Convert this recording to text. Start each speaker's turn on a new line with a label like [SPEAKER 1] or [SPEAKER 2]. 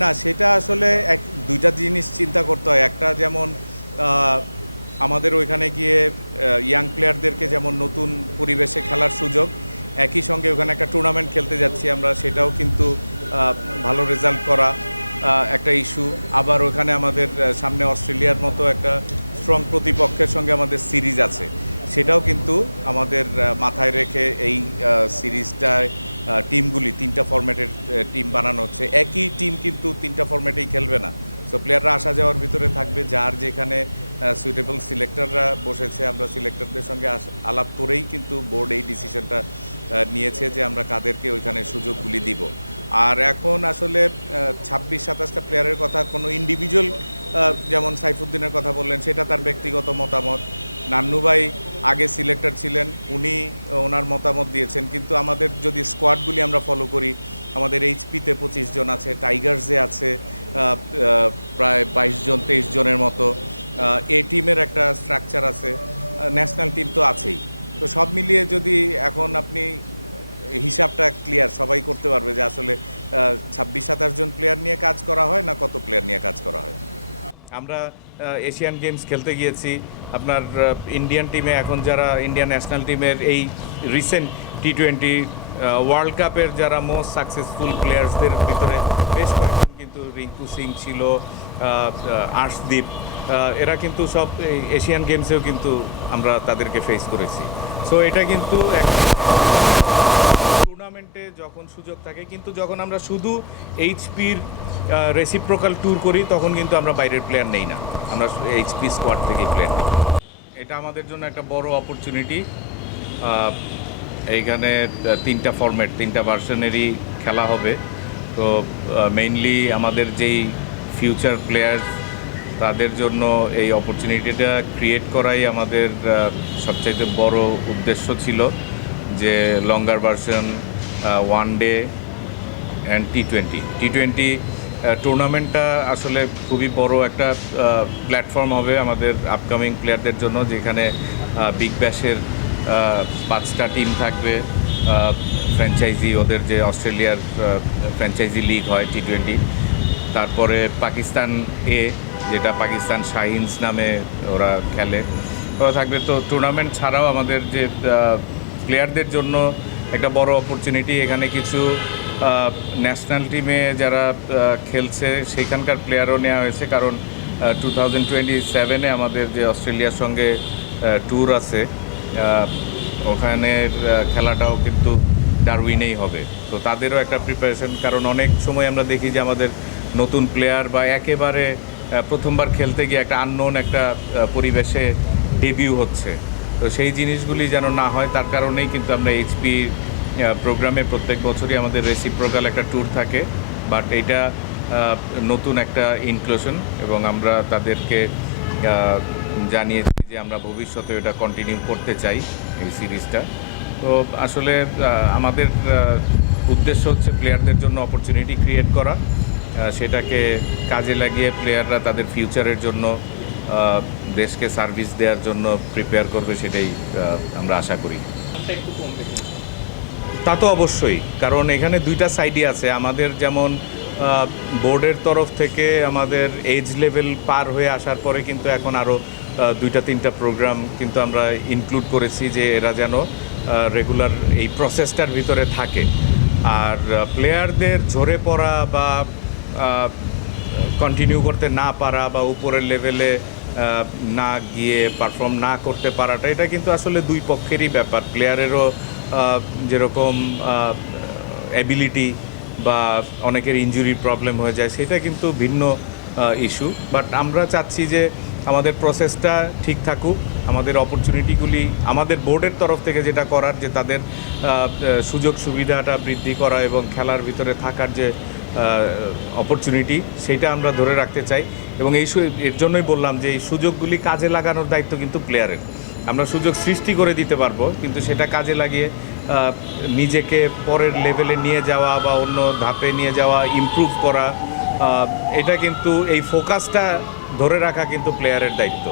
[SPEAKER 1] না, সেটা আসলে এক, দুইটা জিনিস চিন্তা করতে হয়। একটা যেমন আমাদের ওইখানে গিয়ে ইয়াং প্লেয়ারদেরকে যেমন নতুন পরিবেশে খেলার সুযোগ, একই সঙ্গে ওখানে একটা টুর্নামেন্ট খেলতে যাচ্ছি আমরা, সেটাও কিন্তু ভালো রেজাল্ট করা একটা ইস্যু আবার ওখানে আমাদের সামনে অস্ট্রেলিয়ার মতো একটা স্ট্রং প্রতিপক্ষের সঙ্গে আমাদের সিরিজ আছে। সেটাও কিন্তু আমাদের মাথায় রেখে এই সিরিজটায় টিমগুলি, তিনটা ফরম্যাটের টিম বানানো হচ্ছে। একই টিম কিন্তু তিনটা ফরম্যাটেই খেলবে না। সো প্লেয়াররা আসা যাওয়ার ভিতরে থাকবে, যার যেখানে সুইটেবল সিলেক্টররা বসেছে, আমরা সিলেক্টরদের সঙ্গে আলাপ করেই কিন্তু বোর্ড এই ডিসিশনটা নিয়েছে যে আমরা কাদেরকে ওইখানে সুযোগগুলি দিব। আর এখন আসলে ছাব্বিশ, সাতাশটা প্লেয়ারের কথা, কোনো ইন্ডিভিজুয়াল যেমন সাইফুদ্দিনের কথা বললেন, সেটা তার ব্যক্তিগত মতামত। নান্নু ভাই আগে সিলেক্টর ছিলেন, উনি ওনার মতামত দিয়েছেন। কিন্তু আমাদের যদি স্কোয়াডগুলি আমরা ফলো করি, আমাদের এইচপিতে পঁচিশ জন আছে, টাইগার্সে আছে প্রায় বাইশ জন, তেইশ জনের মতো এ টিমের একটা স্ট্রাকচার আছে ন্যাশনাল টিম তো আছেই। তো সব মিলিয়ে যদি এখন আপনি হিসাবটা ক্লিয়ার সবাই করতে পারবে যে আসলে ছাব্বিশ সাতাশ জন প্লেয়ার নিয়ে কাজ করা হয় না কত প্লেয়ার নিয়ে কাজ করা হয়? আমরা এশিয়ান গেমস খেলতে গিয়েছি। আপনার ইন্ডিয়ান টিমে এখন যারা ইন্ডিয়ান ন্যাশনাল টিমের এই রিসেন্ট টি টোয়েন্টি ওয়ার্ল্ড কাপের যারা মোস্ট সাকসেসফুল প্লেয়ার্সদের ভিতরে বেশ কয়েকজন কিন্তু রিঙ্কু সিং ছিল আর্শদীপ এরা কিন্তু সব এশিয়ান গেমসেও কিন্তু আমরা তাদেরকে ফেস করেছি। সো এটা কিন্তু এক টুর্নামেন্টে যখন সুযোগ থাকে, কিন্তু যখন আমরা শুধু এইচপির রেসিপ্রোকাল ট্যুর করি, তখন কিন্তু আমরা বাইরের প্লেয়ার নেই না। আমরা এইচপি স্কোয়াড থেকেই প্লেয়ার নিই। এটা আমাদের জন্য একটা বড় অপরচুনিটি এইখানে তিনটা ফরম্যাট তিনটা ভার্সনেরই খেলা হবে। তো মেইনলি আমাদের যেই ফিউচার প্লেয়ার তাদের জন্য এই অপরচুনিটিটা ক্রিয়েট করাই আমাদের সবচাইতে বড় উদ্দেশ্য ছিল যে longer version one day and T twenty T twenty টুর্নামেন্টটা আসলে খুবই বড় একটা প্ল্যাটফর্ম হবে আমাদের আপকামিং প্লেয়ারদের জন্য, যেখানে বিগ ব্যাশের পাঁচটা টিম থাকবে। ফ্র্যাঞ্চাইজি ওদের যে অস্ট্রেলিয়ার ফ্র্যাঞ্চাইজি লিগ হয় টি টোয়েন্টি তারপরে পাকিস্তান এ যেটা পাকিস্তান শাহিনস নামে ওরা খেলে। ওরা থাকবে। তো টুর্নামেন্ট ছাড়াও আমাদের যে প্লেয়ারদের জন্য একটা বড় অপরচুনিটি এখানে কিছু ন্যাশনাল টিমে যারা খেলছে সেখানকার প্লেয়ারও নেওয়া হয়েছে। কারণ টু থাউজেন্ড টোয়েন্টি সেভেনে আমাদের যে অস্ট্রেলিয়ার সঙ্গে ট্যুর আছে ওখানের খেলাটাও কিন্তু ডারউইনেই হবে। তো তাদেরও একটা প্রিপারেশন কারণ অনেক সময় আমরা দেখি যে আমাদের নতুন প্লেয়ার বা একেবারে প্রথমবার খেলতে গিয়ে একটা আননোন একটা পরিবেশে ডেবিউ হচ্ছে। তো সেই জিনিসগুলি যেন না হয়, তার কারণেই কিন্তু আমরা এইচপি প্রোগ্রামে প্রত্যেক বছরই আমাদের রেসিপ্রোকাল একটা ট্যুর থাকে বাট এইটা নতুন একটা ইনক্লুশন এবং আমরা তাদেরকে জানিয়েছি যে আমরা ভবিষ্যতে এটা কন্টিনিউ করতে চাই এই সিরিজটা তো আসলে আমাদের উদ্দেশ্য হচ্ছে প্লেয়ারদের জন্য অপরচুনিটি ক্রিয়েট করা সেটাকে কাজে লাগিয়ে প্লেয়াররা তাদের ফিউচারের জন্য দেশকে সার্ভিস দেওয়ার জন্য প্রিপেয়ার করবে সেটাই আমরা আশা করি। তা তো অবশ্যই, কারণ এখানে দুইটা সাইডই আছে। আমাদের যেমন বোর্ডের তরফ থেকে আমাদের এজ লেভেল পার হয়ে আসার পরে কিন্তু এখন আরও দুইটা, তিনটা প্রোগ্রাম কিন্তু আমরা ইনক্লুড করেছি যে এরা যেন রেগুলার এই প্রসেসটার ভিতরে থাকে। আর প্লেয়ারদের ঝরে পড়া বা কন্টিনিউ করতে না পারা বা উপরের লেভেলে না গিয়ে পারফর্ম না করতে পারাটা, এটা কিন্তু আসলে দুই পক্ষেরই ব্যাপার। প্লেয়ারেরও যেরকম অ্যাবিলিটি বা অনেকের ইনজুরি প্রবলেম হয়ে যায়, সেটা কিন্তু ভিন্ন ইস্যু বাট আমরা চাচ্ছি যে আমাদের প্রসেসটা ঠিক থাকুক, আমাদের অপরচুনিটিগুলি আমাদের বোর্ডের তরফ থেকে যেটা করার, যে তাদের সুযোগ সুবিধাটা বৃদ্ধি করা এবং খেলার ভিতরে থাকার যে অপরচুনিটি সেটা আমরা ধরে রাখতে চাই। এবং এই এর জন্যই বললাম যে এই সুযোগগুলি কাজে লাগানোর দায়িত্ব কিন্তু প্লেয়ারের আমরা সুযোগ সৃষ্টি করে দিতে পারব, কিন্তু সেটা কাজে লাগিয়ে নিজেকে পরের লেভেলে নিয়ে যাওয়া বা অন্য ধাপে নিয়ে যাওয়া ইম্প্রুভ করা এটা কিন্তু এই ফোকাসটা ধরে রাখা কিন্তু প্লেয়ারের দায়িত্ব।